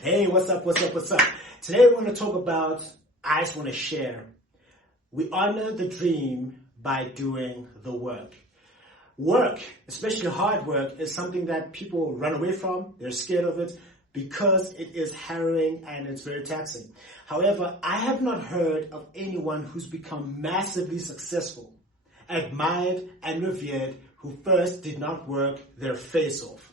Hey, what's up, what's up, what's up? Today we're going to talk about, I just want to share, we honor the dream by doing the work. Work, especially hard work, is something that people run away from. They're scared of it because it is harrowing and it's very taxing. However, I have not heard of anyone who's become massively successful, admired and revered, who first did not work their face off.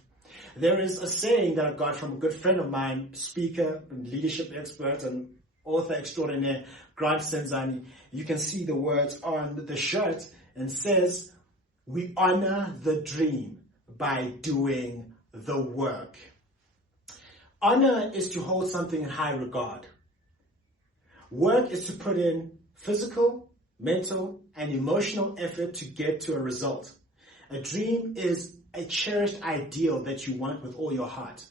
There is a saying that I got from a good friend of mine, speaker, and leadership expert, and author extraordinaire, Senzani. You can see the words on the shirt and says, "We honor the dream by doing the work." Honor is to hold something in high regard. Work is to put in physical, mental, and emotional effort to get to a result. A dream is a cherished ideal that you want with all your heart.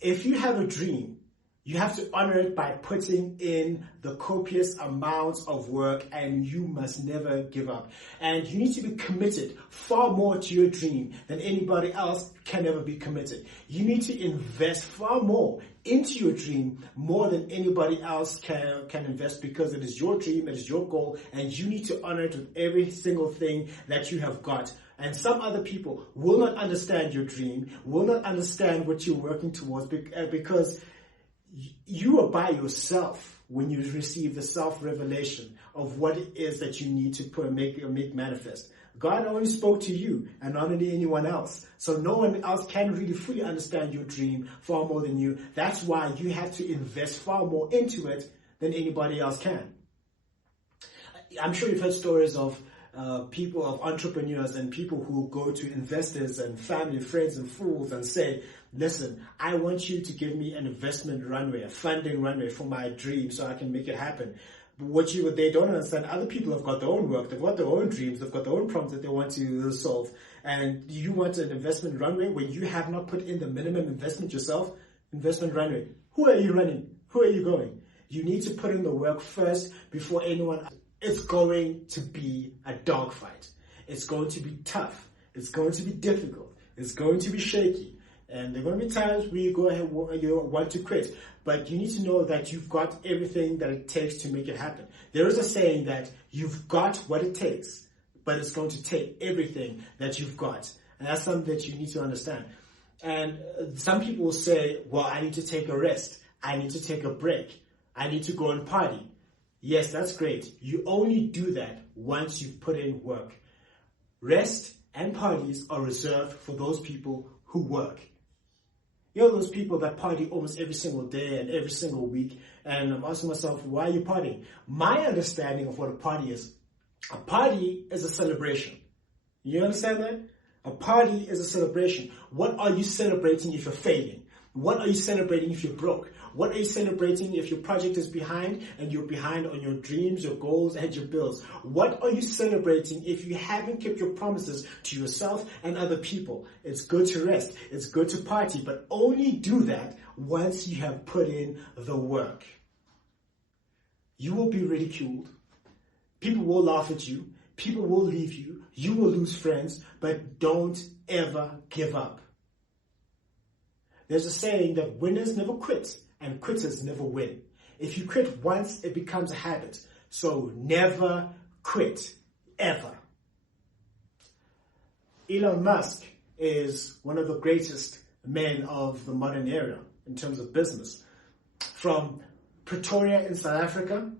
If you have a dream, you have to honor it by putting in the copious amounts of work, and you must never give up. And you need to be committed far more to your dream than anybody else can ever be committed. You need to invest far more into your dream more than anybody else can invest, because it is your dream, it is your goal, and you need to honor it with every single thing that you have got. And some other people will not understand your dream, will not understand what you're working towards, because you are by yourself when you receive the self-revelation of what it is that you need to make manifest. God only spoke to you and not anyone else. So no one else can really fully understand your dream far more than you. That's why you have to invest far more into it than anybody else can. I'm sure you've heard stories of people, of entrepreneurs and people who go to investors and family, friends and fools and say, "Listen, I want you to give me an investment runway, a funding runway for my dream so I can make it happen." But they don't understand, other people have got their own work, they've got their own dreams, they've got their own problems that they want to solve. And you want an investment runway when you have not put in the minimum investment yourself? Investment runway. Who are you running? Who are you going? You need to put in the work first before anyone. It's going to be a dogfight. It's going to be tough. It's going to be difficult. It's going to be shaky. And there are going to be times where you go ahead, you want to quit. But you need to know that you've got everything that it takes to make it happen. There is a saying that you've got what it takes, but it's going to take everything that you've got. And that's something that you need to understand. And some people will say, "Well, I need to take a rest. I need to take a break. I need to go and party." Yes, that's great. You only do that once you've put in work. Rest and parties are reserved for those people who work. You know those people that party almost every single day and every single week, and I'm asking myself, why are you partying? My understanding of what a party is a celebration. You understand that? A party is a celebration. What are you celebrating if you're failing? What are you celebrating if you're broke? What are you celebrating if your project is behind and you're behind on your dreams, your goals, and your bills? What are you celebrating if you haven't kept your promises to yourself and other people? It's good to rest. It's good to party, but only do that once you have put in the work. You will be ridiculed. People will laugh at you. People will leave you. You will lose friends, but don't ever give up. There's a saying that winners never quit and quitters never win. If you quit once, it becomes a habit. So never quit, ever. Elon Musk is one of the greatest men of the modern era in terms of business. From Pretoria in South Africa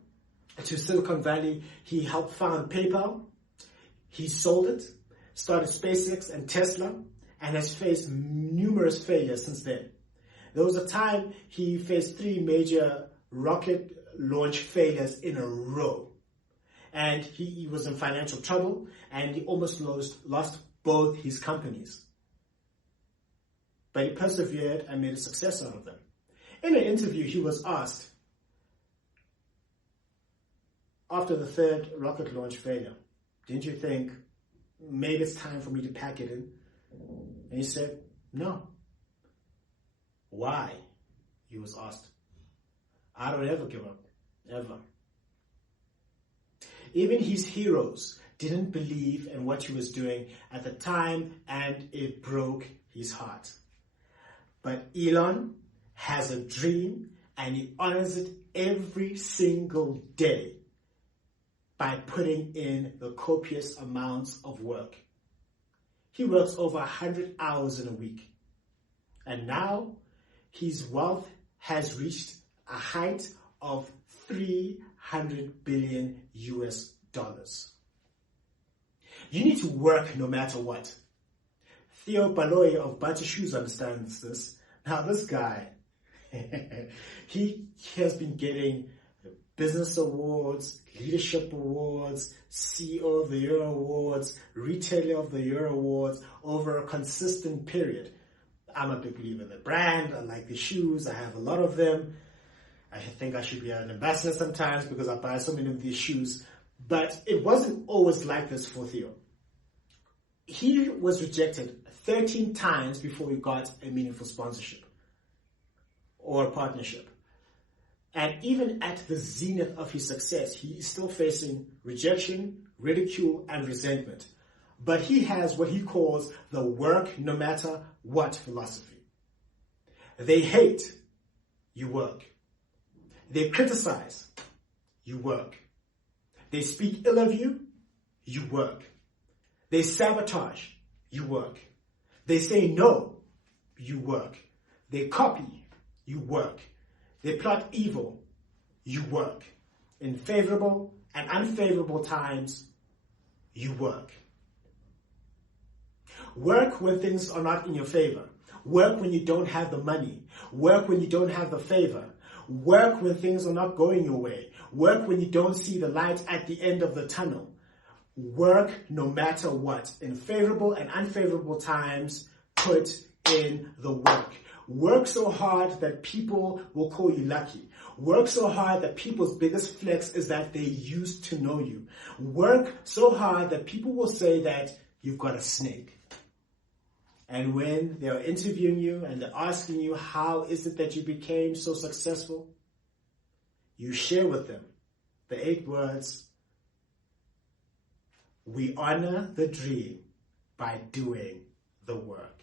to Silicon Valley, he helped found PayPal. He sold it, started SpaceX and Tesla, and has faced numerous failures since then. There was a time he faced 3 major rocket launch failures in a row. And he was in financial trouble, and he almost lost both his companies. But he persevered and made a success out of them. In an interview, he was asked, after the 3rd rocket launch failure, "Didn't you think maybe it's time for me to pack it in?" And he said, "No." "Why?" he was asked. "I don't ever give up, ever." Even his heroes didn't believe in what he was doing at the time, and it broke his heart. But Elon has a dream and he honors it every single day by putting in the copious amounts of work. He works over 100 hours in a week. And now his wealth has reached a height of 300 billion US dollars. You need to work no matter what. Theo Baloy of Butter Shoes understands this. Now this guy, he has been getting business awards, leadership awards, CEO of the Year awards, Retailer of the Year awards over a consistent period. I'm a big believer in the brand. I like the shoes. I have a lot of them. I think I should be an ambassador sometimes because I buy so many of these shoes. But it wasn't always like this for Theo. He was rejected 13 times before he got a meaningful sponsorship or a partnership. And even at the zenith of his success, he is still facing rejection, ridicule, and resentment. But he has what he calls the work no matter what philosophy. They hate, you work. They criticize, you work. They speak ill of you, you work. They sabotage, you work. They say no, you work. They copy, you work. They plot evil, you work. In favorable and unfavorable times, you work. Work when things are not in your favor. Work when you don't have the money. Work when you don't have the favor. Work when things are not going your way. Work when you don't see the light at the end of the tunnel. Work no matter what. In favorable and unfavorable times, put in the work. Work so hard that people will call you lucky. Work so hard that people's biggest flex is that they used to know you. Work so hard that people will say that you've got a snake. And when they're interviewing you and they're asking you how is it that you became so successful, you share with them the 8 words: we honor the dream by doing the work.